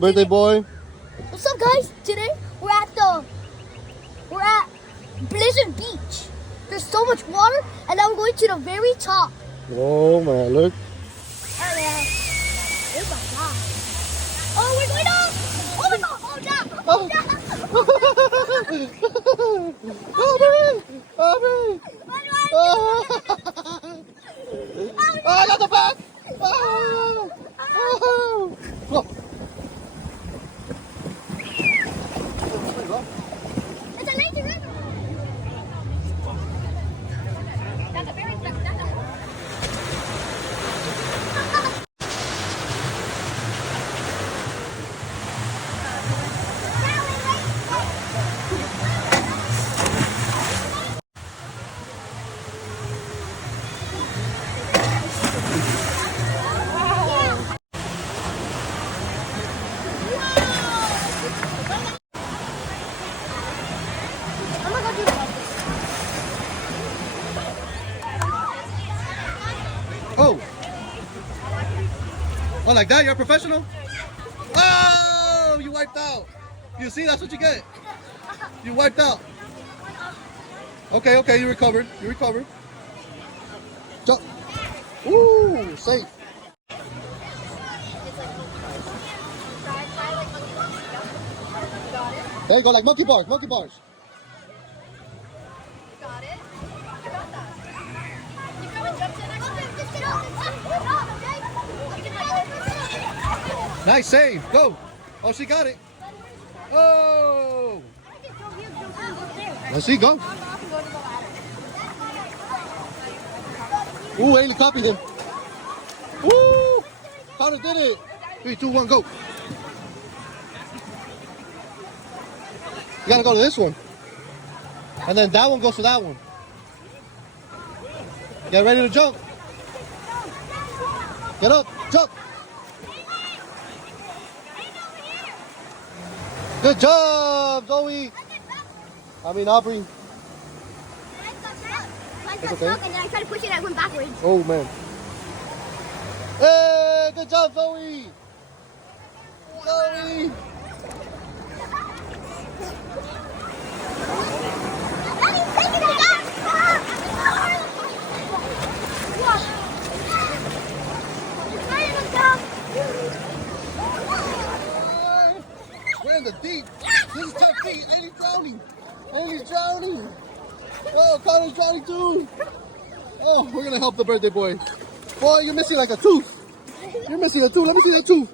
Birthday boy. What's up, guys? Today we're at Blizzard Beach. There's so much water, and now we're going to the very top. Oh man, look. Oh yeah. Oh my god. Oh, we're going up. Oh my god. Oh yeah. Oh yeah. Oh, I got the back. Oh. Look. It's a lazy river. That's a very Oh. Oh, like that? You're a professional? Oh, you wiped out. You see, that's what you get. You wiped out. Okay, okay, you recovered. You recovered. Jump. Ooh, safe. There you go, like monkey bars, monkey bars. Got it. You got that. You go and jump to the next one. Nice save. Go. Oh, she got it. Oh. Let's see, go. Ooh, Haley copied him. Ooh. Konnor did it. 3, 2, 1, go. You gotta go to this one. And then that one goes to that one. Get ready to jump. Get up, jump. Good job, Zoe. Aubrey. It's okay. And then I tried to push it and I went backwards. Oh, man. Hey, good job, Zoe. Zoe. We're in the deep. This is 10 feet. Haley's drowning. Haley's drowning. Oh, Konnor's drowning too. Oh, we're going to help the birthday boy. Boy, you're missing like a tooth. You're missing a tooth. Let me see that tooth.